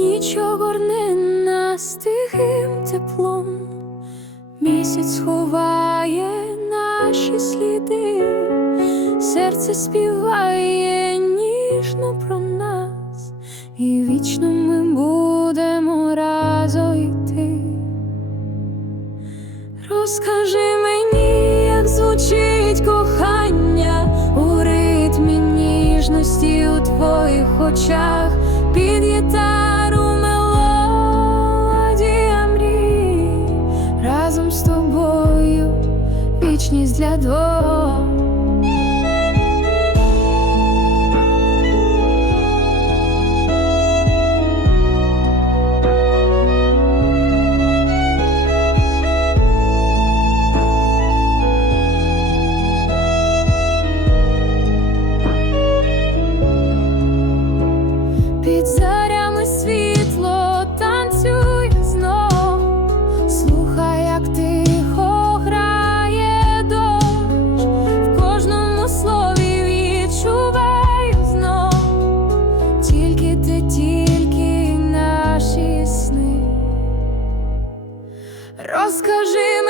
Ніч огорне нас тихим теплом, місяць ховає наші сліди, серце співає ніжно про нас, і вічно ми будемо разом йти. Розкажи мені, як звучить кохання у ритмі ніжності у твоїх очах для двох. звідки ти наші сни, розкажи.